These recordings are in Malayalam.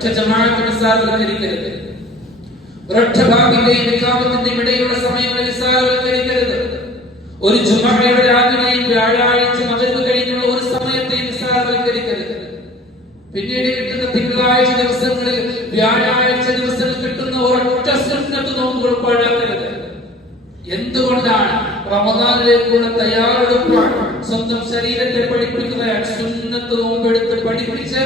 ഒറ്റ ജമാഅത്ത് നിസ്സാരവൽക്കരിക്കരുത്. ഒരൊറ്റ ഭാഗത്തിന്റെയും ഇഖാമത്തിന്റെയും ഇടയിലുള്ള സമയങ്ങളിൽ നിസ്സാരവൽക്കരിക്കരുത്. ഒരു ജുമഅയുടെ രാവിലെയും വ്യാഴാഴ്ച മഗ്‌രിബ് കഴിഞ്ഞുള്ള ഒരു സമയത്തെയും നിസ്സാരവൽക്കരിക്കരുത്. പിന്നീട് കിട്ടുന്ന തിങ്കളാഴ്ച ദിവസങ്ങളിൽ വ്യാഴാഴ്ച ദിവസങ്ങളിൽ കിട്ടുന്ന ഒരൊറ്റ സുന്നത്ത് നോമ്പുകൾ പാഴാക്കരുത്. എന്തുകൊണ്ടാണ്? റമദാനിലേക്കുള്ള തയ്യാറെടുപ്പാണ്. സ്വന്തം ശരീരത്തെ പഠിപ്പിക്കുകയാണ്. സുന്നത്ത് നോമ്പെടുത്ത് പഠിപ്പിച്ച്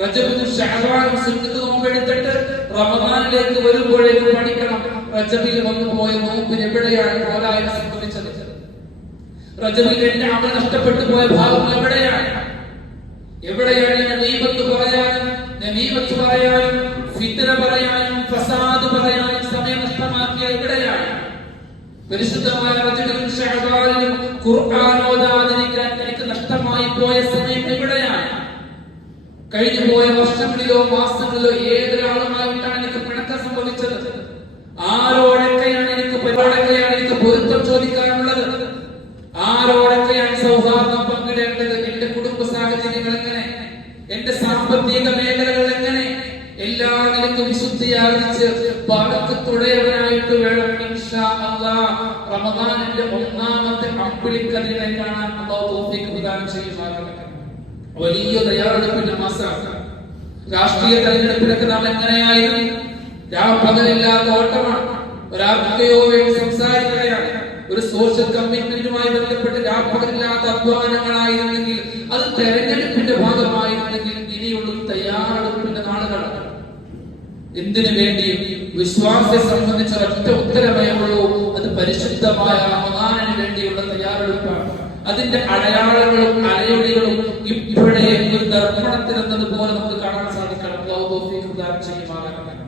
റജബും ശഅബാനും സുന്നത്ത് നോമ്പെടുത്തിട്ട് റമദാനിലേക്ക് വരുമ്പോഴേക്കും പഠിക്കണം. റജബിൽ വന്നു പോയ നോമ്പിന് എവിടെയാണ് പോരായ്മ സംഭവിച്ചത്? റജബിൽ എന്റെ അമൽ നഷ്ടപ്പെട്ടു പോയ ഭാഗം എവിടെയാണ്? ഗീബത്ത് പറയാനും നമീമത്ത് പറയാനും ഫിത്ന പറയാനും ഫസാദ് പറയാനും സമയം നഷ്ടമാക്കിയ എവിടെയാണ്? പരിശുദ്ധമായ റജബിലും ശഅബാനിലും ഖുർആൻ ഓതാതിരിക്കാൻ എനിക്ക് നഷ്ടമായി പോയ സമയം എവിടെയാണ്? കഴിഞ്ഞു പോയ വർഷങ്ങളിലോ മാസങ്ങളിലോ ഏതൊരാളുമായിട്ടാണ് എനിക്ക് പിണക്കം സംഭവിച്ചത്? ആരോടൊക്കെയാണ് എനിക്ക് പൊരുത്തം ചോദിക്കാനുള്ളത്? ആരോടൊക്കെയാണ് സൗഹാർദ്ദം പങ്കിടേണ്ടത്? എന്റെ കുടുംബ സാഹചര്യങ്ങൾ എങ്ങനെ? എന്റെ സാമ്പത്തിക മേഖലകൾ എങ്ങനെ? എല്ലാ നിലക്കും വിശുദ്ധിയാർജിച്ച് ബറക്കത്തുടയവനായിട്ട് വേണം ഇൻഷാ അല്ലാഹ് റമദാനിന്റെ ഒന്നാമത്തെ അമ്പിളിക്കതിനെ കാണാൻ അല്ലാഹു തൗഫീഖ് പ്രദാനം ചെയ്യുമാറാകട്ടെ. വലിയ തയ്യാറെടുപ്പിന്റെ മാസമാണ്. രാഷ്ട്രീയ തെരഞ്ഞെടുപ്പിലൊക്കെ നാം എങ്ങനെയായിരുന്നു? രാപ്പകലില്ലാത്ത ഓട്ടമാണ്. ഒരാൾക്കയോ വേണ്ടി സംസാരിക്കുകയാണ്. ഒരു സോഷ്യൽ കമ്മിറ്റ്മെന്റുമായി ബന്ധപ്പെട്ട് രാപ്പകലില്ലാത്ത അധ്വാനങ്ങളായിരുന്നെങ്കിൽ, അത് തെരഞ്ഞെടുപ്പിന്റെ ഭാഗമായിരുന്നെങ്കിൽ ഇനിയുള്ള തയ്യാറെടുപ്പിന്റെ നാളുകളാണ്. എന്തിനു വേണ്ടിയും വിശ്വാസത്തെ സംബന്ധിച്ച ഒറ്റ ഉത്തരമേ ഉള്ളൂ. അത് പരിശുദ്ധമായ റമദാനിന് വേണ്ടിയുള്ള തയ്യാറെടുപ്പാണ്. അതിന്റെ അടയാളങ്ങളും അലയൊലികളും ഇവിടെ ഒരു ദർപ്പണത്തിൽ എന്നതുപോലെ നമുക്ക് കാണാൻ സാധിക്കണം. അല്ലാഹു തൗഫീഖ് പ്രദാനം ചെയ്യുമാറാകട്ടെ.